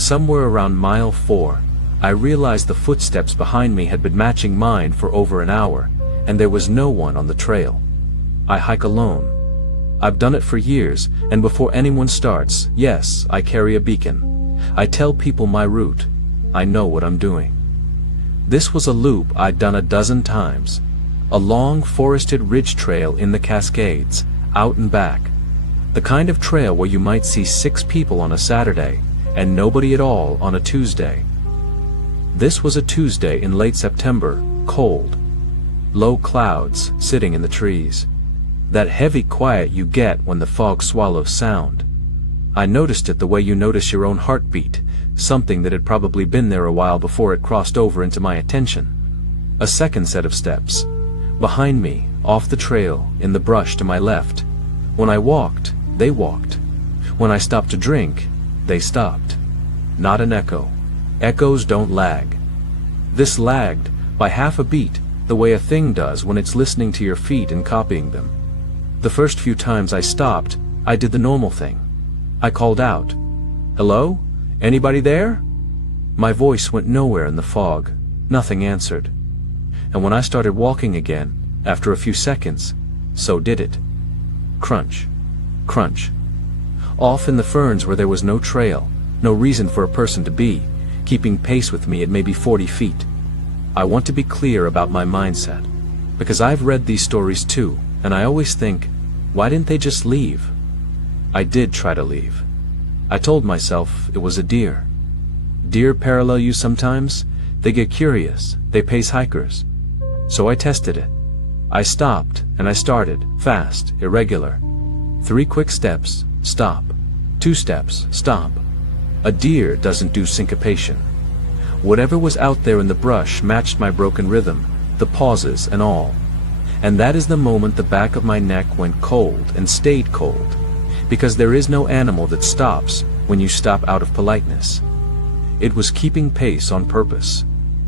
Somewhere around mile 4, I realized the footsteps behind me had been matching mine for over an hour, and there was no one on the trail. I hike alone. I've done it for years, and before anyone starts, yes, I carry a beacon. I tell people my route. I know what I'm doing. This was a loop I'd done a dozen times. A long forested ridge trail in the Cascades, out and back. The kind of trail where you might see 6 people on a Saturday, and nobody at all on a Tuesday. This was a Tuesday in late September, cold. Low clouds sitting in the trees. That heavy quiet you get when the fog swallows sound. I noticed it the way you notice your own heartbeat, something that had probably been there a while before it crossed over into my attention. A second set of steps. Behind me, off the trail, in the brush to my left. When I walked, they walked. When I stopped to drink, they stopped. Not an echo. Echoes don't lag. This lagged, by half a beat, the way a thing does when it's listening to your feet and copying them. The first few times I stopped, I did the normal thing. I called out, "Hello? Anybody there?" My voice went nowhere in the fog. Nothing answered. And when I started walking again, after a few seconds, so did it. Crunch. Crunch. Off in the ferns where there was no trail, no reason for a person to be, keeping pace with me at maybe 40 feet. I want to be clear about my mindset, because I've read these stories too, and I always think, why didn't they just leave? I did try to leave. I told myself it was a deer. Deer parallel you sometimes. They get curious, they pace hikers. So I tested it. I stopped, and I started, fast, irregular. 3 quick steps, stop. 2 steps, stop. A deer doesn't do syncopation. Whatever was out there in the brush matched my broken rhythm, the pauses and all. And that is the moment the back of my neck went cold and stayed cold, because there is no animal that stops when you stop out of politeness. It was keeping pace on purpose.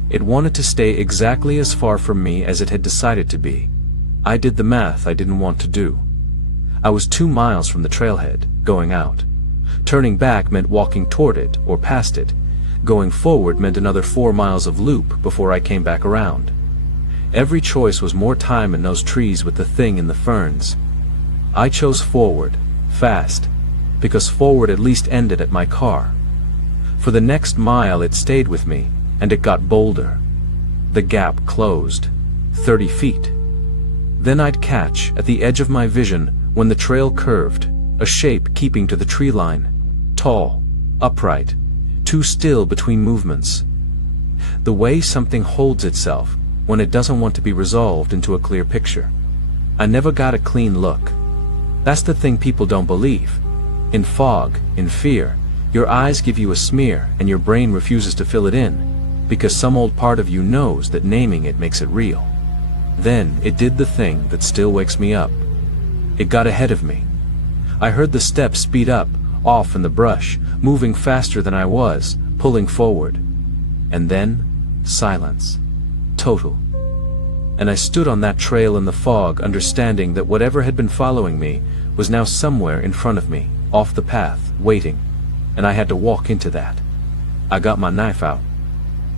It wanted to stay exactly as far from me as it had decided to be. I did the math I didn't want to do. I was 2 miles from the trailhead, going out. Turning back meant walking toward it or past it. Going forward meant another 4 miles of loop before I came back around. Every choice was more time in those trees with the thing in the ferns. I chose forward, fast, because forward at least ended at my car. For the next mile it stayed with me, and it got bolder. The gap closed. 30 feet. Then I'd catch, at the edge of my vision, when the trail curved, a shape keeping to the tree line. Tall, upright, too still between movements. The way something holds itself when it doesn't want to be resolved into a clear picture. I never got a clean look. That's the thing people don't believe. In fog, in fear, your eyes give you a smear and your brain refuses to fill it in, because some old part of you knows that naming it makes it real. Then it did the thing that still wakes me up. It got ahead of me. I heard the steps speed up, off in the brush, moving faster than I was, pulling forward. And then, silence. Total. And I stood on that trail in the fog, understanding that whatever had been following me was now somewhere in front of me, off the path, waiting. And I had to walk into that. I got my knife out.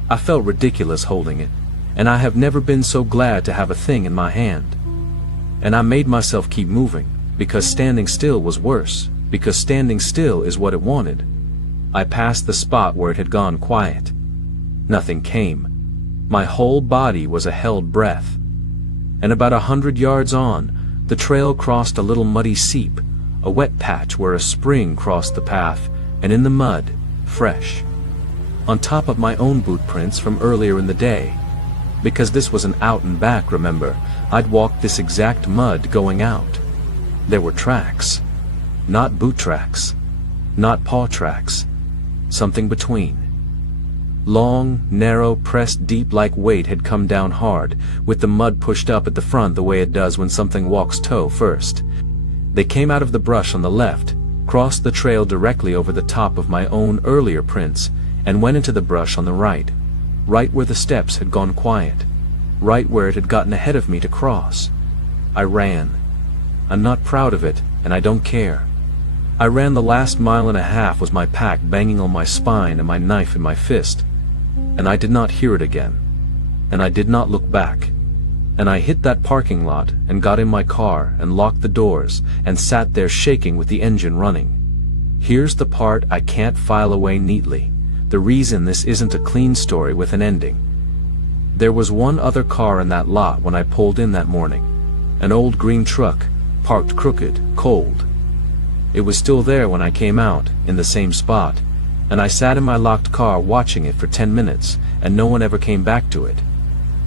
I felt ridiculous holding it, and I have never been so glad to have a thing in my hand. And I made myself keep moving, because standing still was worse, because standing still is what it wanted. I passed the spot where it had gone quiet. Nothing came. My whole body was a held breath. And about 100 yards on, the trail crossed a little muddy seep, a wet patch where a spring crossed the path, and in the mud, fresh. On top of my own boot prints from earlier in the day. Because this was an out and back, remember, I'd walked this exact mud going out. There were tracks. Not boot tracks. Not paw tracks. Something between. Long, narrow, pressed deep like weight had come down hard, with the mud pushed up at the front the way it does when something walks toe first. They came out of the brush on the left, crossed the trail directly over the top of my own earlier prints, and went into the brush on the right where the steps had gone quiet, right where it had gotten ahead of me to cross. I ran. I'm not proud of it, and I don't care. I ran the last mile and a half with my pack banging on my spine and my knife in my fist. And I did not hear it again. And I did not look back. And I hit that parking lot and got in my car and locked the doors and sat there shaking with the engine running. Here's the part I can't file away neatly, the reason this isn't a clean story with an ending. There was one other car in that lot when I pulled in that morning. An old green truck, parked crooked, cold. It was still there when I came out, in the same spot, and I sat in my locked car watching it for 10 minutes, and no one ever came back to it.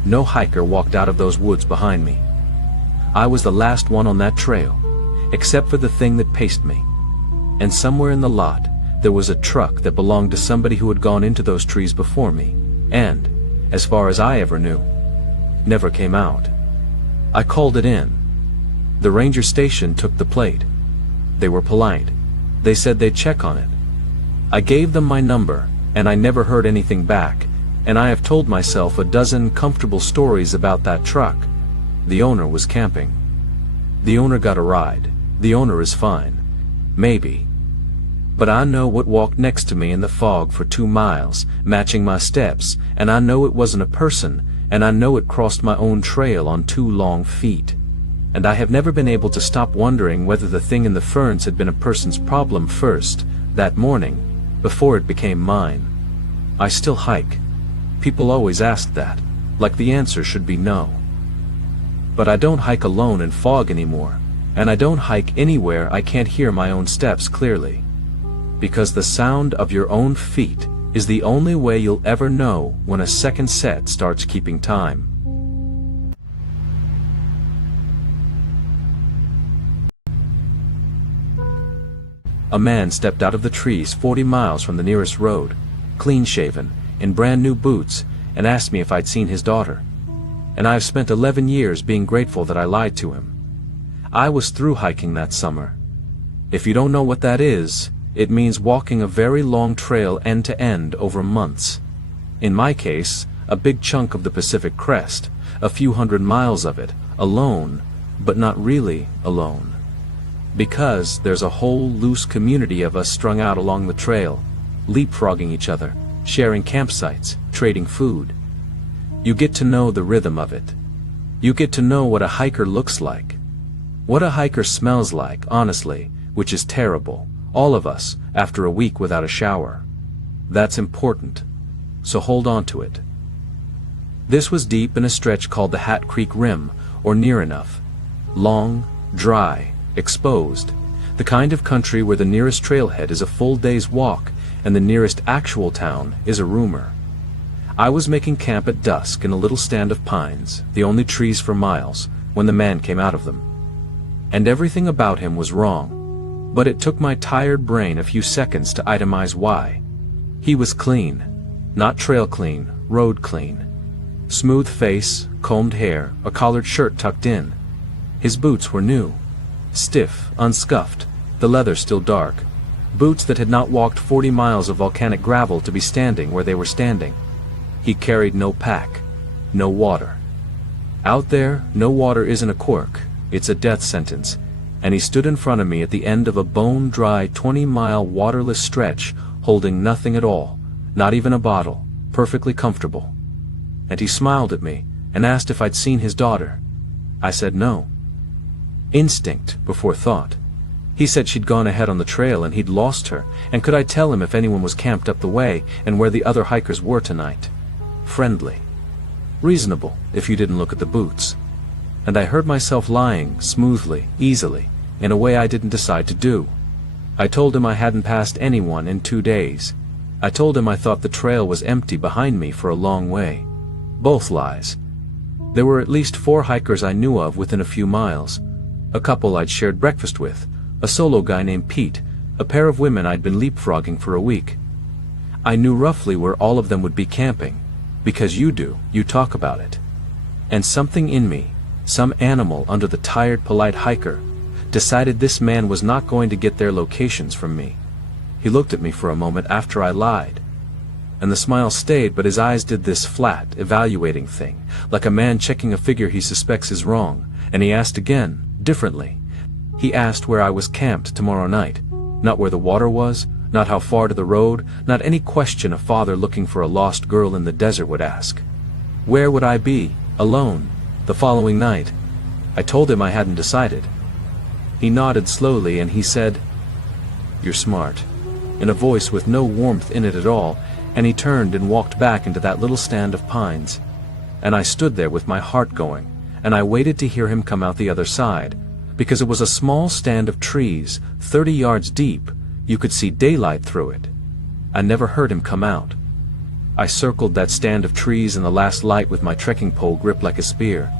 No hiker walked out of those woods behind me. I was the last one on that trail, except for the thing that paced me. And somewhere in the lot, there was a truck that belonged to somebody who had gone into those trees before me, and, as far as I ever knew, never came out. I called it in. The ranger station took the plate. They were polite. They said they'd check on it. I gave them my number, and I never heard anything back, and I have told myself a dozen comfortable stories about that truck. The owner was camping. The owner got a ride. The owner is fine. Maybe. But I know what walked next to me in the fog for 2 miles, matching my steps, and I know it wasn't a person, and I know it crossed my own trail on 2 long feet. And I have never been able to stop wondering whether the thing in the ferns had been a person's problem first, that morning, before it became mine. I still hike. People always ask that, like the answer should be no. But I don't hike alone in fog anymore, and I don't hike anywhere I can't hear my own steps clearly. Because the sound of your own feet is the only way you'll ever know when a second set starts keeping time. A man stepped out of the trees 40 miles from the nearest road, clean-shaven, in brand-new boots, and asked me if I'd seen his daughter. And I've spent 11 years being grateful that I lied to him. I was through hiking that summer. If you don't know what that is, it means walking a very long trail end-to-end over months. In my case, a big chunk of the Pacific Crest, a few hundred miles of it, alone, but not really alone. Because there's a whole loose community of us strung out along the trail, leapfrogging each other, sharing campsites, trading food. You get to know the rhythm of it. You get to know what a hiker looks like. What a hiker smells like, honestly, which is terrible, all of us, after a week without a shower. That's important. So hold on to it. This was deep in a stretch called the Hat Creek Rim, or near enough. Long, dry, exposed, the kind of country where the nearest trailhead is a full day's walk and the nearest actual town is a rumor. I was making camp at dusk in a little stand of pines, the only trees for miles, when the man came out of them. And everything about him was wrong, but it took my tired brain a few seconds to itemize why. He was clean, not trail clean, road clean. Smooth face, combed hair, a collared shirt tucked in. His boots were new. Stiff, unscuffed, the leather still dark. Boots that had not walked 40 miles of volcanic gravel to be standing where they were standing. He carried no pack, no water. Out there, no water isn't a quirk, it's a death sentence, and he stood in front of me at the end of a bone-dry 20-mile waterless stretch, holding nothing at all, not even a bottle, perfectly comfortable. And he smiled at me, and asked if I'd seen his daughter. I said no. Instinct before thought. He said she'd gone ahead on the trail and he'd lost her, and could I tell him if anyone was camped up the way and where the other hikers were tonight? Friendly. Reasonable, if you didn't look at the boots. And I heard myself lying, smoothly, easily, in a way I didn't decide to do. I told him I hadn't passed anyone in 2 days. I told him I thought the trail was empty behind me for a long way. Both lies. There were at least 4 hikers I knew of within a few miles. A couple I'd shared breakfast with, a solo guy named Pete, a pair of women I'd been leapfrogging for a week. I knew roughly where all of them would be camping, because you talk about it. And something in me, some animal under the tired, polite hiker, decided this man was not going to get their locations from me. He looked at me for a moment after I lied. And the smile stayed, but his eyes did this flat, evaluating thing, like a man checking a figure he suspects is wrong, and he asked again, differently. He asked where I was camped tomorrow night, Not where the water was, not how far to the road, not any question a father looking for a lost girl in the desert would ask. Where would I be, alone, the following night? I told him I hadn't decided. He nodded slowly and he said, "You're smart," in a voice with no warmth in it at all, and he turned and walked back into that little stand of pines. And I stood there with my heart going, and I waited to hear him come out the other side, because it was a small stand of trees, 30 yards deep. You could see daylight through it. I never heard him come out. I circled that stand of trees in the last light with my trekking pole gripped like a spear,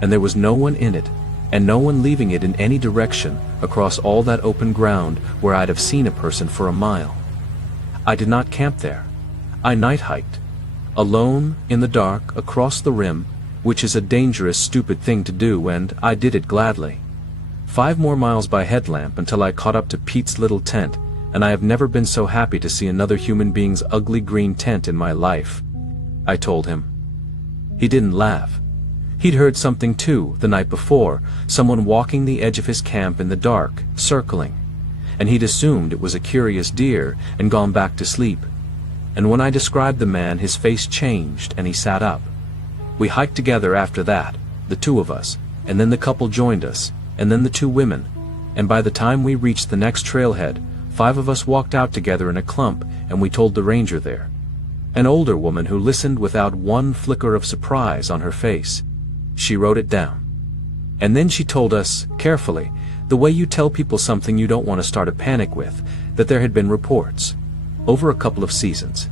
and there was no one in it, and no one leaving it in any direction across all that open ground where I'd have seen a person for a mile. I did not camp there. I night-hiked, alone, in the dark, across the rim, which is a dangerous, stupid thing to do, and I did it gladly. 5 more miles by headlamp until I caught up to Pete's little tent, and I have never been so happy to see another human being's ugly green tent in my life. I told him. He didn't laugh. He'd heard something too, the night before, someone walking the edge of his camp in the dark, circling, and he'd assumed it was a curious deer and gone back to sleep. And when I described the man, his face changed and he sat up. We hiked together after that, the 2 of us, and then the couple joined us, and then the 2 women, and by the time we reached the next trailhead, 5 of us walked out together in a clump, and we told the ranger there. An older woman who listened without one flicker of surprise on her face. She wrote it down. And then she told us, carefully, the way you tell people something you don't want to start a panic with, that there had been reports, over a couple of seasons.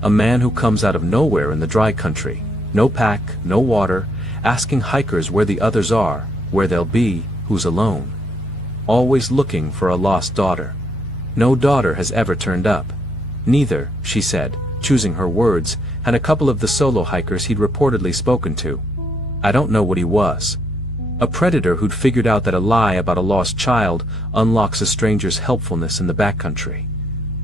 A man who comes out of nowhere in the dry country, no pack, no water, asking hikers where the others are, where they'll be, who's alone. Always looking for a lost daughter. No daughter has ever turned up. Neither, she said, choosing her words, had a couple of the solo hikers he'd reportedly spoken to. I don't know what he was. A predator who'd figured out that a lie about a lost child unlocks a stranger's helpfulness in the backcountry.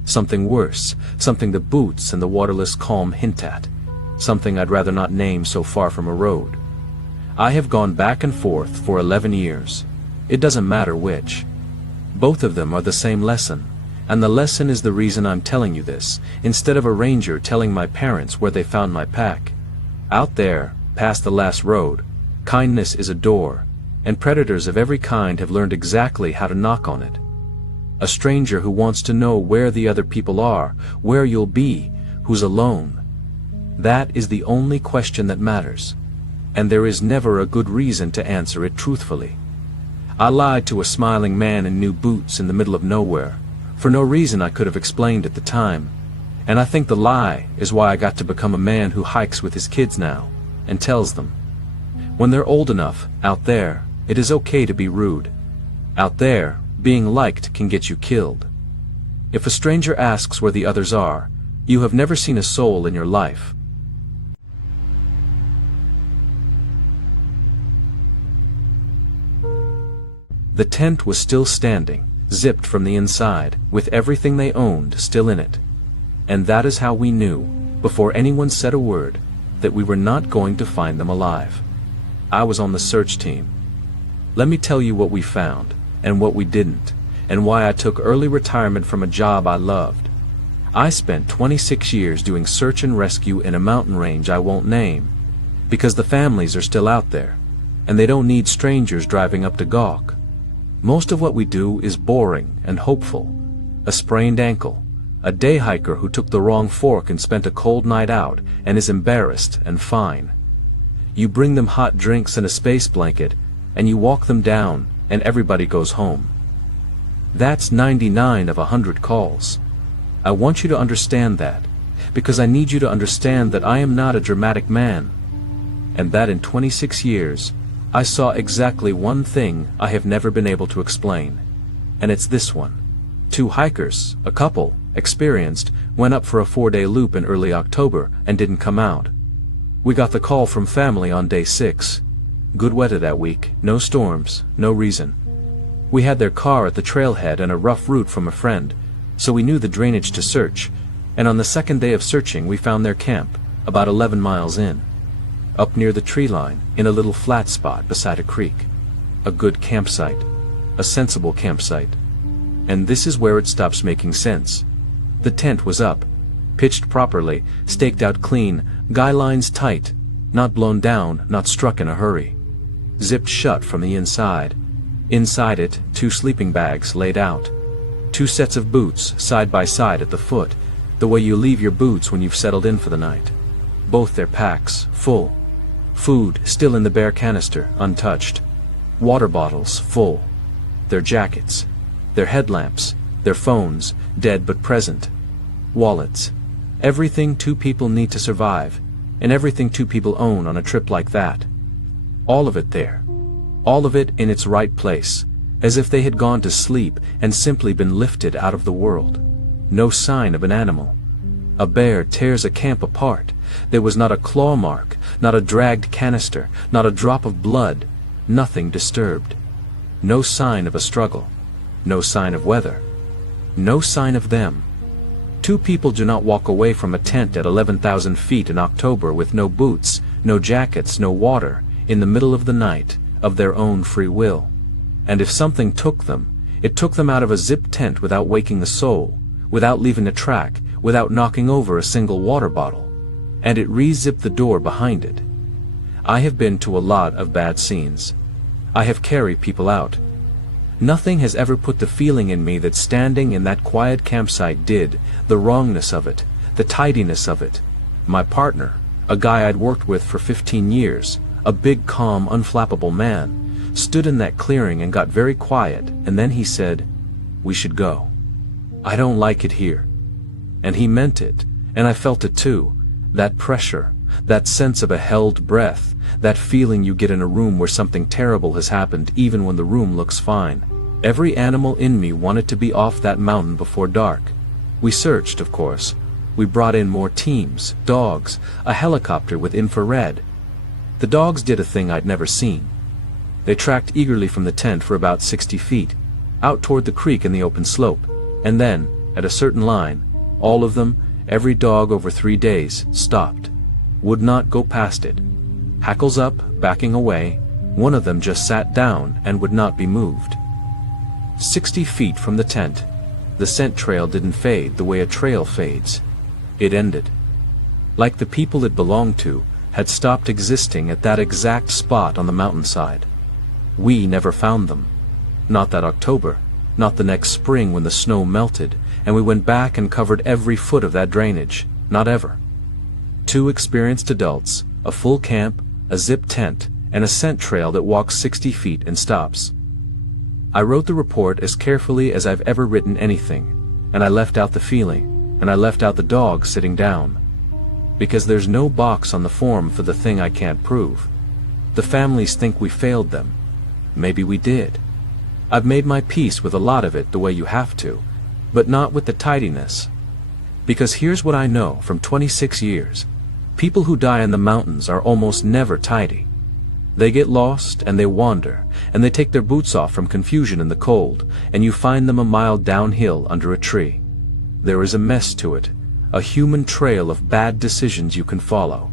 Something worse, something the boots and the waterless calm hint at. Something I'd rather not name so far from a road. I have gone back and forth for 11 years. It doesn't matter which. Both of them are the same lesson, and the lesson is the reason I'm telling you this, instead of a ranger telling my parents where they found my pack. Out there, past the last road, kindness is a door, and predators of every kind have learned exactly how to knock on it. A stranger who wants to know where the other people are, where you'll be, who's alone. That is the only question that matters, and there is never a good reason to answer it truthfully. I lied to a smiling man in new boots in the middle of nowhere, for no reason I could have explained at the time, and I think the lie is why I got to become a man who hikes with his kids now, and tells them. When they're old enough, out there, it is okay to be rude. Out there, being liked can get you killed. If a stranger asks where the others are, you have never seen a soul in your life. The tent was still standing, zipped from the inside, with everything they owned still in it. And that is how we knew, before anyone said a word, that we were not going to find them alive. I was on the search team. Let me tell you what we found, and what we didn't, and why I took early retirement from a job I loved. I spent 26 years doing search and rescue in a mountain range I won't name, because the families are still out there, and they don't need strangers driving up to gawk. Most of what we do is boring and hopeful. A sprained ankle, a day hiker who took the wrong fork and spent a cold night out and is embarrassed and fine. You bring them hot drinks and a space blanket, and you walk them down, and everybody goes home. That's 99 of 100 calls. I want you to understand that, because I need you to understand that I am not a dramatic man, and that in 26 years, I saw exactly one thing I have never been able to explain, and it's this one. 2 hikers, a couple, experienced, went up for a 4-day loop in early October and didn't come out. We got the call from family on day 6. Good weather that week, no storms, no reason. We had their car at the trailhead and a rough route from a friend, so we knew the drainage to search, and on the 2nd day of searching we found their camp, about 11 miles in. Up near the tree line, in a little flat spot beside a creek. A good campsite. A sensible campsite. And this is where it stops making sense. The tent was up, pitched properly, staked out clean, guy lines tight, not blown down, not struck in a hurry. Zipped shut from the inside. Inside it, 2 sleeping bags laid out. 2 sets of boots, side by side at the foot, the way you leave your boots when you've settled in for the night. Both their packs, full. Food, still in the bare canister, untouched. Water bottles, full. Their jackets. Their headlamps. Their phones, dead but present. Wallets. Everything 2 people need to survive, and everything 2 people own on a trip like that. All of it there. All of it in its right place, as if they had gone to sleep and simply been lifted out of the world. No sign of an animal. A bear tears a camp apart. There was not a claw mark, not a dragged canister, not a drop of blood, nothing disturbed. No sign of a struggle. No sign of weather. No sign of them. 2 people do not walk away from a tent at 11,000 feet in October with no boots, no jackets, no water, in the middle of the night, of their own free will. And if something took them, it took them out of a zip tent without waking a soul, without leaving a track, without knocking over a single water bottle. And it re-zipped the door behind it. I have been to a lot of bad scenes. I have carried people out. Nothing has ever put the feeling in me that standing in that quiet campsite did, the wrongness of it, the tidiness of it. My partner, a guy I'd worked with for 15 years, a big, calm, unflappable man, stood in that clearing and got very quiet, and then he said, "We should go. I don't like it here." And he meant it, and I felt it too, that pressure, that sense of a held breath, that feeling you get in a room where something terrible has happened even when the room looks fine. Every animal in me wanted to be off that mountain before dark. We searched, of course. We brought in more teams, dogs, a helicopter with infrared. The dogs did a thing I'd never seen. They tracked eagerly from the tent for about 60 feet, out toward the creek in the open slope, and then, at a certain line, all of them, every dog over 3 days, stopped. Would not go past it. Hackles up, backing away, one of them just sat down and would not be moved. 60 feet from the tent, the scent trail didn't fade the way a trail fades. It ended. Like the people it belonged to had stopped existing at that exact spot on the mountainside. We never found them. Not that October, not the next spring when the snow melted, and we went back and covered every foot of that drainage. Not ever. 2 experienced adults, a full camp, a zip tent, and a scent trail that walks 60 feet and stops. I wrote the report as carefully as I've ever written anything, and I left out the feeling, and I left out the dog sitting down. Because there's no box on the form for the thing I can't prove. The families think we failed them. Maybe we did. I've made my peace with a lot of it the way you have to, but not with the tidiness. Because here's what I know from 26 years. People who die in the mountains are almost never tidy. They get lost and they wander, and they take their boots off from confusion in the cold, and you find them a mile downhill under a tree. There is a mess to it, a human trail of bad decisions you can follow.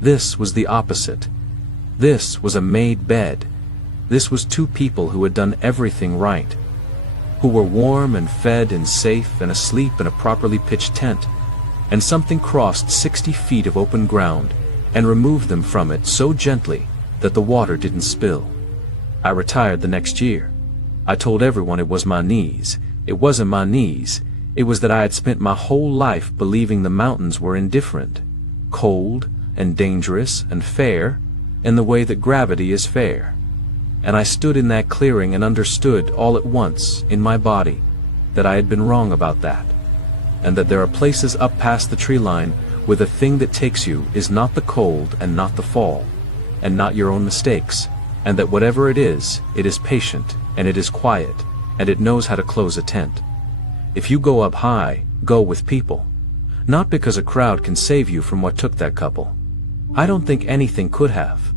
This was the opposite. This was a made bed. This was 2 people who had done everything right, who were warm and fed and safe and asleep in a properly pitched tent, and something crossed 60 feet of open ground and removed them from it so gently that the water didn't spill. I retired the next year. I told everyone it was my knees. It wasn't my knees. It was that I had spent my whole life believing the mountains were indifferent, cold and dangerous and fair, in the way that gravity is fair. And I stood in that clearing and understood all at once, in my body, that I had been wrong about that, and that there are places up past the tree line where the thing that takes you is not the cold and not the fall, and not your own mistakes, and that whatever it is patient, and it is quiet, and it knows how to close a tent. If you go up high, go with people. Not because a crowd can save you from what took that couple. I don't think anything could have.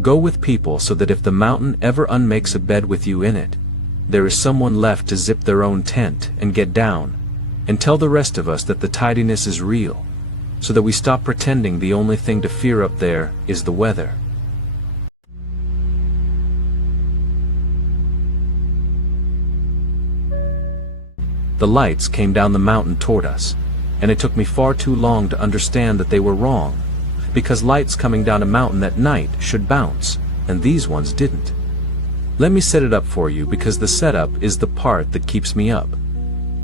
Go with people so that if the mountain ever unmakes a bed with you in it, there is someone left to zip their own tent and get down, and tell the rest of us that the tidiness is real, so that we stop pretending the only thing to fear up there is the weather. The lights came down the mountain toward us, and it took me far too long to understand that they were wrong, because lights coming down a mountain at night should bounce, and these ones didn't. Let me set it up for you, because the setup is the part that keeps me up.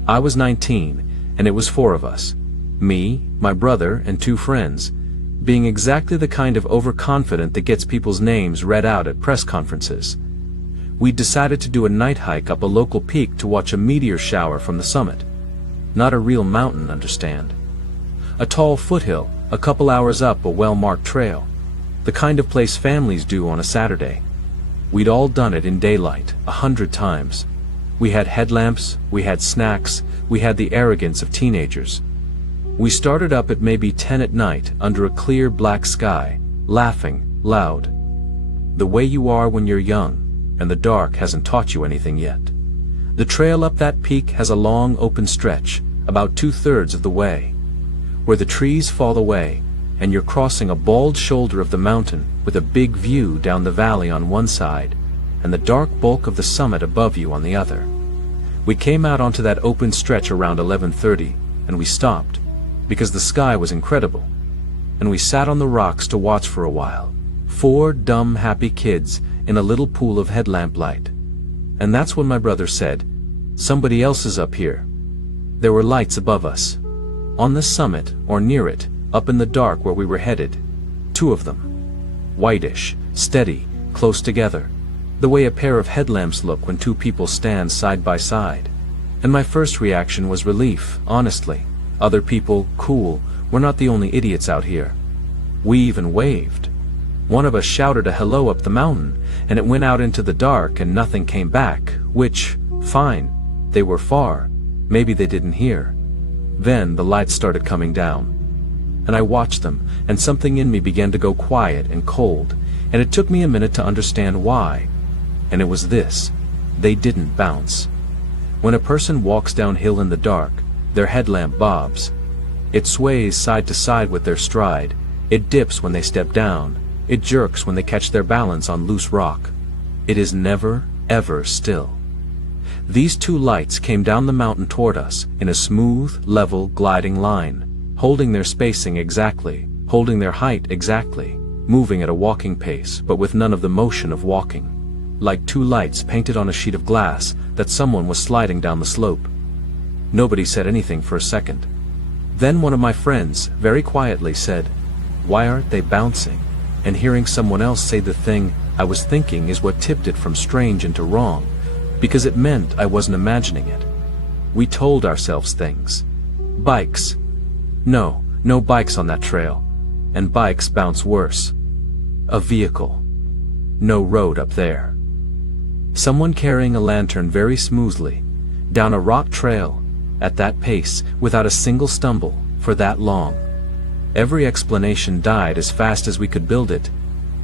I was 19, and it was 4 of us. Me, my brother, and 2 friends, being exactly the kind of overconfident that gets people's names read out at press conferences. We decided to do a night hike up a local peak to watch a meteor shower from the summit. Not a real mountain, understand. A tall foothill, a couple hours up a well-marked trail. The kind of place families do on a Saturday. We'd all done it in daylight, 100 times. We had headlamps, we had snacks, we had the arrogance of teenagers. We started up at maybe 10 at night under a clear black sky, laughing, loud. The way you are when you're young, and the dark hasn't taught you anything yet. The trail up that peak has a long open stretch, about 2/3 of the way, where the trees fall away, and you're crossing a bald shoulder of the mountain with a big view down the valley on one side, and the dark bulk of the summit above you on the other. We came out onto that open stretch around 11:30, and we stopped, because the sky was incredible, and we sat on the rocks to watch for a while. 4 dumb, happy kids in a little pool of headlamp light. And that's when my brother said, "Somebody else is up here." There were lights above us. On the summit, or near it, up in the dark where we were headed. 2 of them. Whitish, steady, close together. The way a pair of headlamps look when 2 people stand side by side. And my first reaction was relief, honestly. Other people, cool, we're not the only idiots out here. We even waved. One of us shouted a hello up the mountain, and it went out into the dark and nothing came back, which, fine, they were far, maybe they didn't hear. Then the lights started coming down. And I watched them, and something in me began to go quiet and cold, and it took me a minute to understand why. And it was this: they didn't bounce. When a person walks downhill in the dark, their headlamp bobs. It sways side to side with their stride, it dips when they step down, it jerks when they catch their balance on loose rock. It is never, ever still. These 2 lights came down the mountain toward us in a smooth, level, gliding line, holding their spacing exactly, holding their height exactly, moving at a walking pace but with none of the motion of walking. Like 2 lights painted on a sheet of glass that someone was sliding down the slope. Nobody said anything for a second. Then one of my friends, very quietly, said, "Why aren't they bouncing?" And hearing someone else say the thing I was thinking is what tipped it from strange into wrong, because it meant I wasn't imagining it. We told ourselves things. Bikes. No bikes on that trail. And bikes bounce worse. A vehicle. No road up there. Someone carrying a lantern very smoothly, down a rock trail, at that pace, without a single stumble, for that long. Every explanation died as fast as we could build it,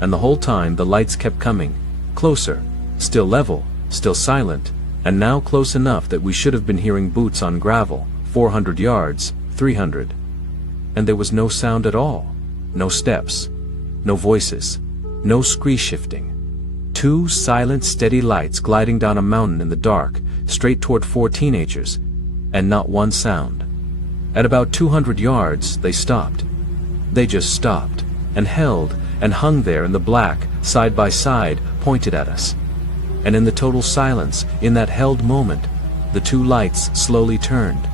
and the whole time the lights kept coming, closer, still level, still silent, and now close enough that we should have been hearing boots on gravel, 400 yards, 300. And there was no sound at all, no steps, no voices, no scree shifting. 2 silent, steady lights gliding down a mountain in the dark, straight toward 4 teenagers, and not one sound. At about 200 yards, they stopped. They just stopped, and held, and hung there in the black, side by side, pointed at us. And in the total silence, in that held moment, the 2 lights slowly turned.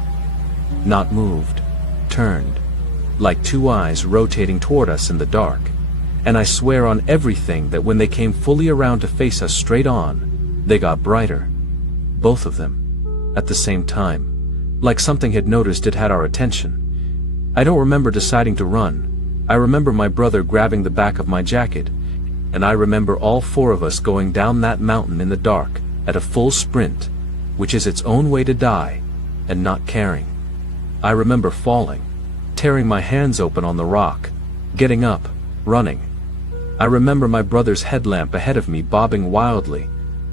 Not moved, turned. Like 2 eyes rotating toward us in the dark. And I swear on everything that when they came fully around to face us straight on, they got brighter. Both of them. At the same time. Like something had noticed it had our attention. I don't remember deciding to run. I remember my brother grabbing the back of my jacket, and I remember all 4 of us going down that mountain in the dark, at a full sprint, which is its own way to die, and not caring. I remember falling, tearing my hands open on the rock, getting up, running. I remember my brother's headlamp ahead of me bobbing wildly,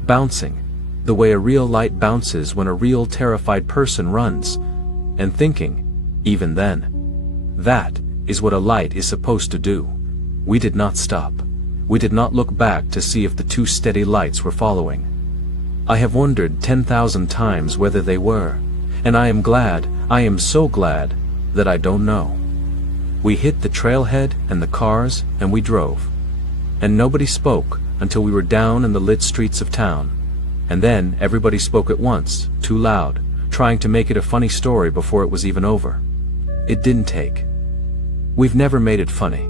bouncing, the way a real light bounces when a real terrified person runs, and thinking, even then, that is what a light is supposed to do. We did not stop. We did not look back to see if the 2 steady lights were following. I have wondered 10,000 times whether they were, And I am so glad, that I don't know. We hit the trailhead and the cars, and we drove. And nobody spoke until we were down in the lit streets of town. And then everybody spoke at once, too loud, trying to make it a funny story before it was even over. It didn't take. We've never made it funny.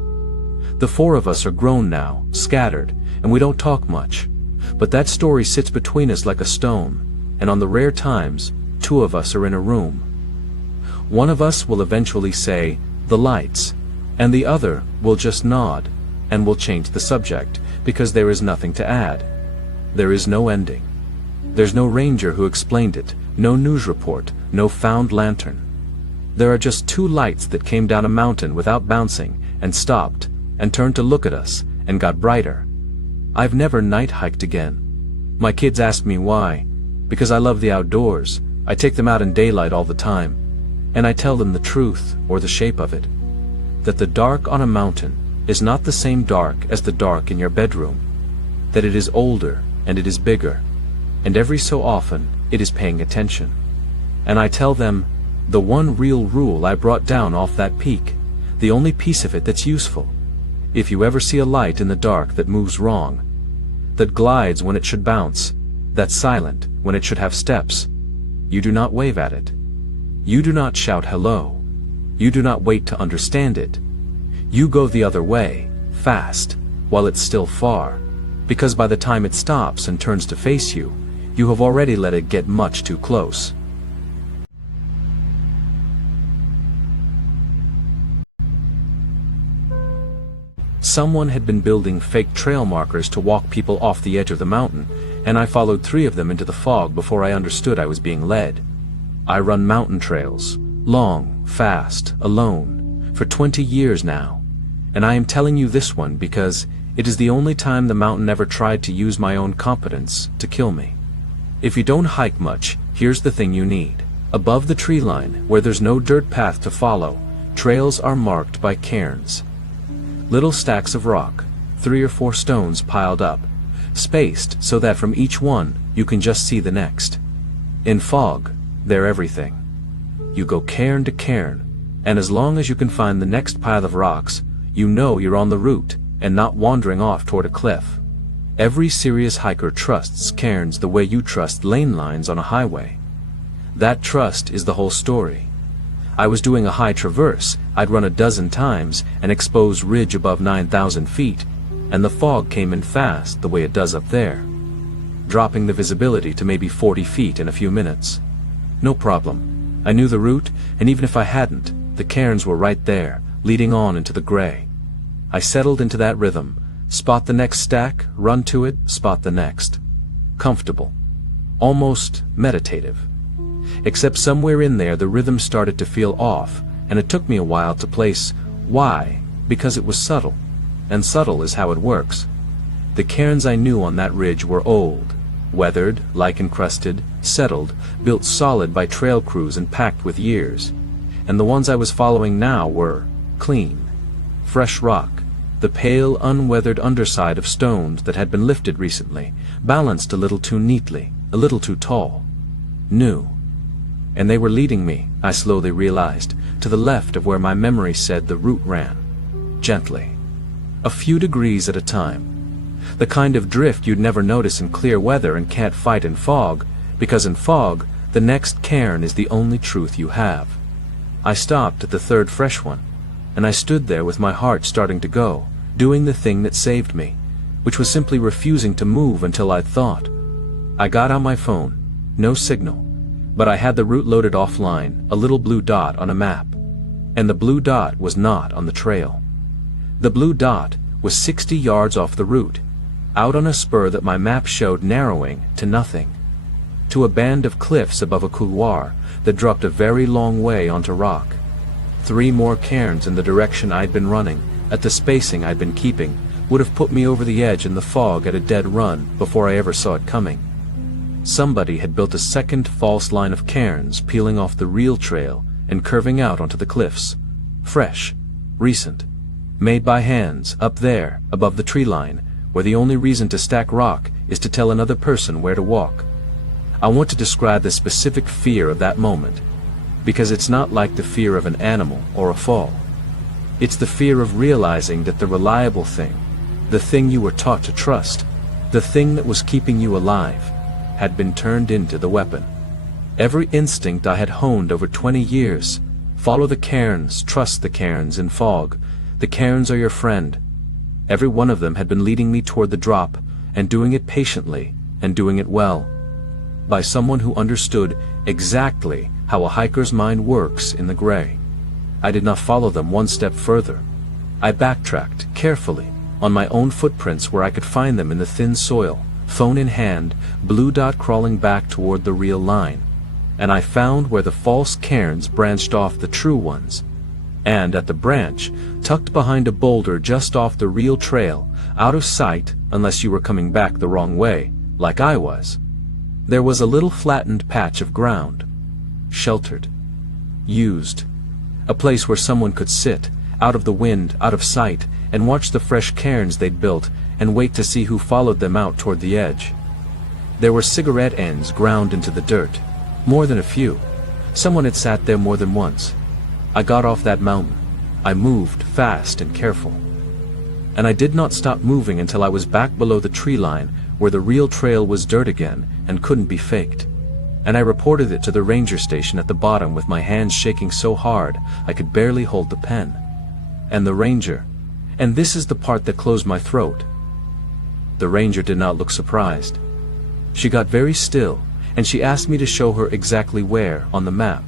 The four of us are grown now, scattered, and we don't talk much. But that story sits between us like a stone, and on the rare times, two of us are in a room. One of us will eventually say, "The lights," and the other will just nod, and will change the subject, because there is nothing to add. There is no ending. There's no ranger who explained it, no news report, no found lantern. There are just two lights that came down a mountain without bouncing, and stopped, and turned to look at us, and got brighter. I've never night hiked again. My kids ask me why. Because I love the outdoors. I take them out in daylight all the time. And I tell them the truth, or the shape of it. That the dark on a mountain is not the same dark as the dark in your bedroom. That it is older, and it is bigger. And every so often, it is paying attention. And I tell them, the one real rule I brought down off that peak, the only piece of it that's useful. If you ever see a light in the dark that moves wrong, that glides when it should bounce, that's silent when it should have steps, you do not wave at it. You do not shout hello. You do not wait to understand it. You go the other way, fast, while it's still far, because by the time it stops and turns to face you, you have already let it get much too close. Someone had been building fake trail markers to walk people off the edge of the mountain, and I followed 3 of them into the fog before I understood I was being led. I run mountain trails, long, fast, alone, for 20 years now, and I am telling you this one because it is the only time the mountain ever tried to use my own competence to kill me. If you don't hike much, here's the thing you need. Above the tree line, where there's no dirt path to follow, trails are marked by cairns. Little stacks of rock, 3 or 4 stones piled up, spaced so that from each one you can just see the next. In fog, they're everything. You go cairn to cairn, and as long as you can find the next pile of rocks, you know you're on the route and not wandering off toward a cliff. Every serious hiker trusts cairns the way you trust lane lines on a highway. That trust is the whole story. I was doing a high traverse I'd run a dozen times, an exposed ridge above 9,000 feet, and the fog came in fast the way it does up there, dropping the visibility to maybe 40 feet in a few minutes. No problem. I knew the route, and even if I hadn't, the cairns were right there, leading on into the gray. I settled into that rhythm. Spot the next stack, run to it, spot the next. Comfortable. Almost meditative. Except somewhere in there the rhythm started to feel off, and it took me a while to place why, because it was subtle. And subtle is how it works. The cairns I knew on that ridge were old, weathered, lichen-crusted, settled, built solid by trail crews and packed with years. And the ones I was following now were clean, fresh rock, the pale, unweathered underside of stones that had been lifted recently, balanced a little too neatly, a little too tall. New. And they were leading me, I slowly realized, to the left of where my memory said the route ran. Gently. A few degrees at a time. The kind of drift you'd never notice in clear weather and can't fight in fog, because in fog, the next cairn is the only truth you have. I stopped at the 3rd fresh one, and I stood there with my heart starting to go, doing the thing that saved me, which was simply refusing to move until I'd thought. I got out my phone. No signal. But I had the route loaded offline, a little blue dot on a map. And the blue dot was not on the trail. The blue dot was 60 yards off the route, out on a spur that my map showed narrowing to nothing, to a band of cliffs above a couloir that dropped a very long way onto rock. 3 more cairns in the direction I'd been running, at the spacing I'd been keeping, would have put me over the edge in the fog at a dead run before I ever saw it coming. Somebody had built a second false line of cairns peeling off the real trail and curving out onto the cliffs. Fresh, recent, made by hands up there above the tree line, where the only reason to stack rock is to tell another person where to walk. I want to describe the specific fear of that moment, because it's not like the fear of an animal or a fall. It's the fear of realizing that the reliable thing, the thing you were taught to trust, the thing that was keeping you alive, had been turned into the weapon. Every instinct I had honed over 20 years, follow the cairns, trust the cairns in fog, the cairns are your friend. Every one of them had been leading me toward the drop, and doing it patiently, and doing it well. By someone who understood exactly how a hiker's mind works in the gray. I did not follow them one step further. I backtracked, carefully, on my own footprints where I could find them in the thin soil, phone in hand, blue dot crawling back toward the real line. And I found where the false cairns branched off the true ones. And at the branch, tucked behind a boulder just off the real trail, out of sight unless you were coming back the wrong way, like I was, there was a little flattened patch of ground. Sheltered. Used. A place where someone could sit, out of the wind, out of sight, and watch the fresh cairns they'd built, and wait to see who followed them out toward the edge. There were cigarette ends ground into the dirt. More than a few. Someone had sat there more than once. I got off that mountain. I moved, fast and careful. And I did not stop moving until I was back below the tree line, where the real trail was dirt again, and couldn't be faked. And I reported it to the ranger station at the bottom with my hands shaking so hard I could barely hold the pen. And the ranger, and this is the part that closed my throat. The ranger did not look surprised. She got very still, and she asked me to show her exactly where on the map.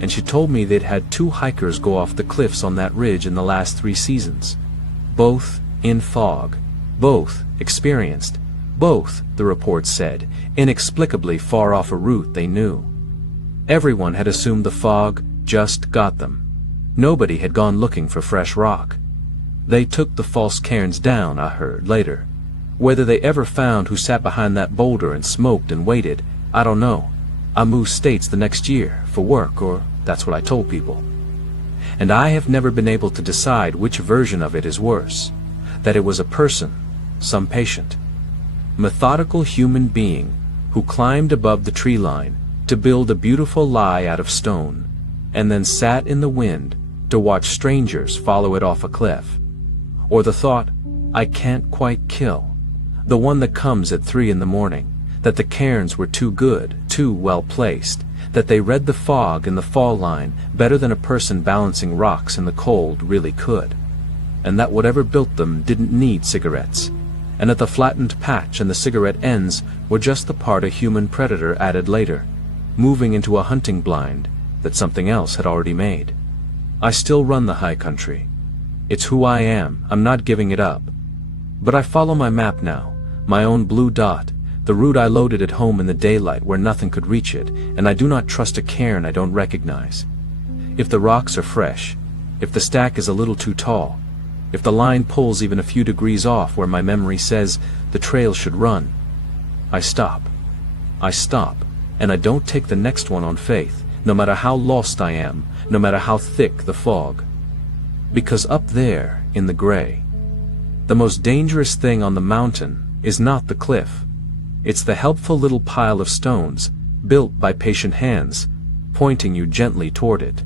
And she told me they'd had 2 hikers go off the cliffs on that ridge in the last 3 seasons. Both in fog. Both experienced. Both, the report said, inexplicably far off a route they knew. Everyone had assumed the fog just got them. Nobody had gone looking for fresh rock. They took the false cairns down, I heard, later. Whether they ever found who sat behind that boulder and smoked and waited, I don't know. I moved states the next year, for work, or that's what I told people. And I have never been able to decide which version of it is worse. That it was a person, some patient, methodical human being who climbed above the tree line to build a beautiful lie out of stone, and then sat in the wind to watch strangers follow it off a cliff. Or the thought, I can't quite kill. The one that comes at 3 in the morning, that the cairns were too good, too well placed, that they read the fog in the fall line better than a person balancing rocks in the cold really could, and that whatever built them didn't need cigarettes, and that the flattened patch and the cigarette ends were just the part a human predator added later, moving into a hunting blind that something else had already made. I still run the high country. It's who I am, I'm not giving it up. But I follow my map now, my own blue dot, the route I loaded at home in the daylight where nothing could reach it, and I do not trust a cairn I don't recognize. If the rocks are fresh, if the stack is a little too tall, if the line pulls even a few degrees off where my memory says the trail should run, I stop. I stop, and I don't take the next one on faith, no matter how lost I am, no matter how thick the fog. Because up there, in the gray, the most dangerous thing on the mountain is not the cliff. It's the helpful little pile of stones, built by patient hands, pointing you gently toward it.